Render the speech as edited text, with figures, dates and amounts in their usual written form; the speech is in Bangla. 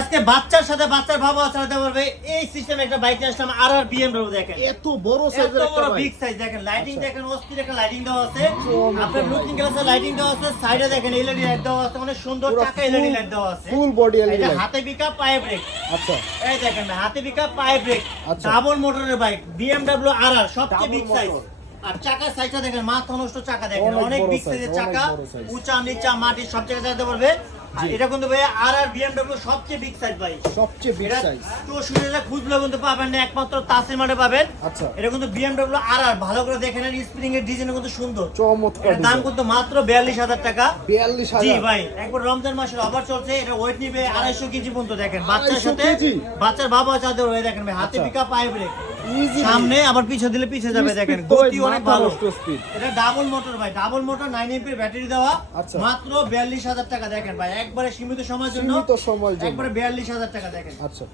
আজকে বাচ্চার সাথে বাচ্চার বাবা চালাতে পারবে এই সিস্টেমে একটা বাইক নিয়ে আসলাম আর BMW দেখেন এত বড় সাইজের এত একটা বড় বাইক। বিগ সাইজ দেখেন লাইটিং আচ্ছা। দেখেন অস্থির একটা লাইটিং দেওয়া আছে চমৎকার আপনার লুকিং গ্লাসে লাইটিং দেওয়া আছে সাইডে দেখেন এলইডি লাইট দেওয়া আছে অনেক সুন্দর পুরো টাকা এলইডি লাইট দেওয়া আছে ফুল বডি এলইডি এটা লাইট। হাতে বিকা পায়ে ব্রেক আচ্ছা এই দেখেন না হাতে বিকা পায়ে ব্রেক আচ্ছা। ডাবল মোটরের বাইক BMW RR সবচেয়ে Double বিগ সাইজ motor। আর চাকার সাইজটা দেখেন মাথা নষ্ট চাকা দেখেন অনেক অনেক বড় বিগ size, সাইজের অনেক চাকা বড় size। উঁচা নিচা মাটি সব জায়গায় চালাতে পারবে আর এটা কিন্তু ভাই RR BMW সবচেয়ে বিগ সাইজ ভাই সবচেয়ে বিগ এটা সাইজ। 64 খুঁজলে কিন্তু পাবেন না একমাত্র তাসির মাঠে পাবেন আচ্ছা এটা কিন্তু BMW RR ভালো করে দেখেন এর স্প্রিং এর ডিজাইন কিন্তু সুন্দর চমৎকার এটার দাম ডিজাইন। কিন্তু মাত্র 42000 টাকা 42000 জি ভাই একবার রমজান মাসের অফার চলছে এটা ওয়েট নিবে 250 কেজি পর্যন্ত দেখেন বাচ্চার 250 সাথে কেজি? বাচ্চার বাবা চাঁদের হয়ে দেখেন ভাই হাতে আচ্ছা। পিকা পায়ে ব্রেক ইজি সামনে আবার পিছে দিলে পিছে যাবে দেখেন Speed তো গতি ভাই অনেক মাথা ভালো নষ্ট speed। এটা ডাবল মোটর ভাই ডাবল মোটর 9 এমপি ব্যাটারি দেওয়া আচ্ছা। মাত্র 42000 টাকা দেখেন ভাই একবারে সীমিত সময়ের জন্য সীমিত সময়ের জন্য। একবারে 42000 টাকা দেখেন আচ্ছা